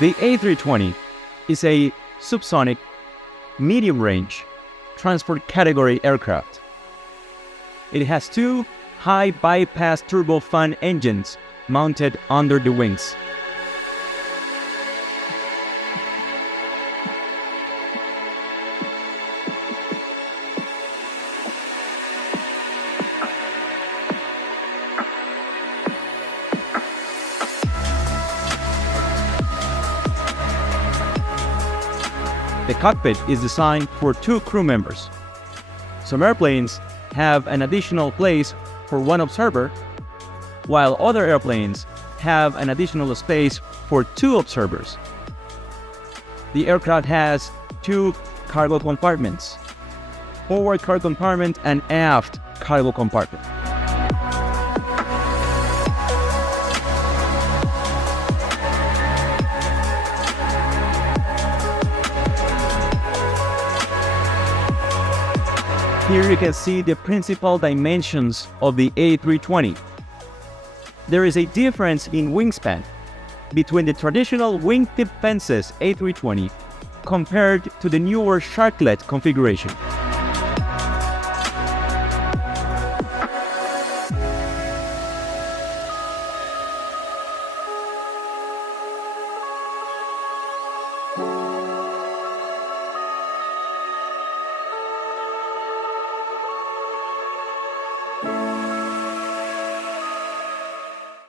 The A320 is a subsonic, medium-range transport category aircraft. It has two high-bypass turbofan engines mounted under the wings. The cockpit is designed for two crew members. Some airplanes have an additional place for one observer, while other airplanes have an additional space for two observers. The aircraft has two cargo compartments, forward cargo compartment and aft cargo compartment. Here you can see the principal dimensions of the A320. There is a difference in wingspan between the traditional wingtip fences A320 compared to the newer sharklet configuration.